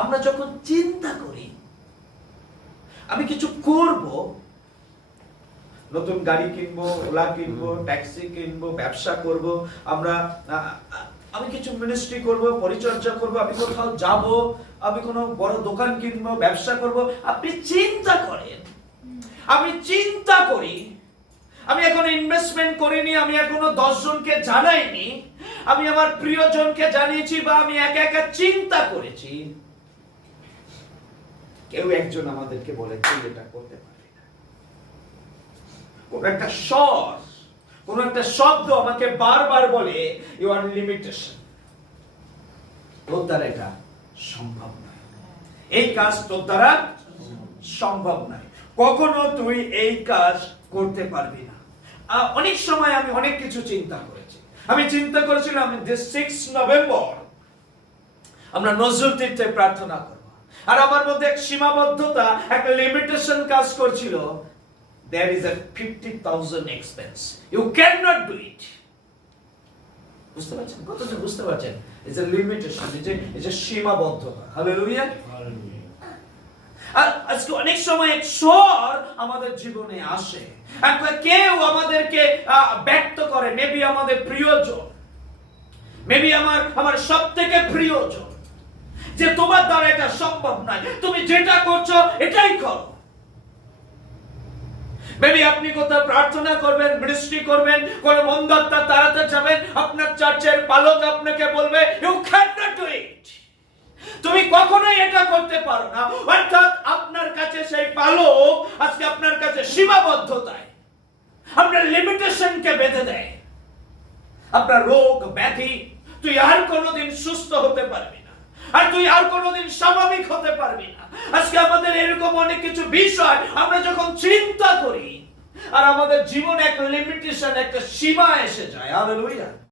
আমরা যখন চিন্তা করি আমি কিছু করব নতুন গাড়ি কিনবো ওলা কিনবো ট্যাক্সি কিনবো ব্যবসা করব আমরা আমি কিছু মিনিস্ট্রি করব পরিচর্যা করব আমি কোথাও যাব আমি কোনো বড় দোকান কিনবো ব্যবসা করব আপনি চিন্তা করেন। আমি চিন্তা করি আমি এখনও ইনভেস্টমেন্ট করিনি আমি এখনও দশ জনকে জানাইনি আমি আমার প্রিয়জনকে জানিয়েছি বা আমি একা একা চিন্তা করেছি। কেউ একজন আমাদেরকে বলে তুই এটা করতে পারবি না। কোন একটা স্বর কোন একটা শব্দ আমাকে বারবার বলে ইউ আর লিমিটেশন তোর দ্বারা এটা সম্ভব নয়। এই কাজ তোর দ্বারা সম্ভব নয়। কখনো তুই এই কাজ করতে পারবি না। অনেক সময় আমি অনেক কিছু চিন্তা করেছি। আমি চিন্তা করেছিলাম যে সিক্স নভেম্বর আমরা নজরুল তীর্থে প্রার্থনা করব। আর আমার মধ্যে এক সীমাবদ্ধতা একটা লিমিটেশন কাজ করছিল। There is a fifty thousand expense you can not do it বুঝতে পারছেন? কতজন বুঝতে পারছেন? Is a limitation is a is a সীমাবদ্ধতা। হালেলুয়া আর আজকে অনেক সময় এক স্বর আমাদের জীবনে আসে। একবার কেউ আমাদেরকে ব্যক্ত করে মেবি আমাদের প্রিয়জন। মেবি আমার আমার সব থেকে প্রিয়জন। যে তোমার দ্বারা এটা সম্ভব নয়। তুমি যেটা করছ, এটাই করো। মেবি আপনি কোথাও প্রার্থনা করবেন মিনিস্ট্রি করবেন, কোন মন্দাত্মা যাবেন, আপনার চার্চের পালক আপনাকে বলবে you can not do it তুমি কখনোই এটা করতে পারো না। অর্থাৎ আপনার কাছে সেই পালক আজকে আপনার কাছে সীমাবদ্ধতায়, আপনার লিমিটেশনকে বেঁধে দেয়। আপনার রোগ, ব্যাধি, তুই আর কোনোদিন সুস্থ হতে পারবি আর তুই আর কোনোদিন স্বাভাবিক হতে পারবি না। আজকে আমাদের এরকম অনেক কিছু বিষয় আমরা যখন চিন্তা করি, আর আমাদের জীবনে একটা লিমিটেশন একটা সীমা এসে যায়। আলেলুইয়া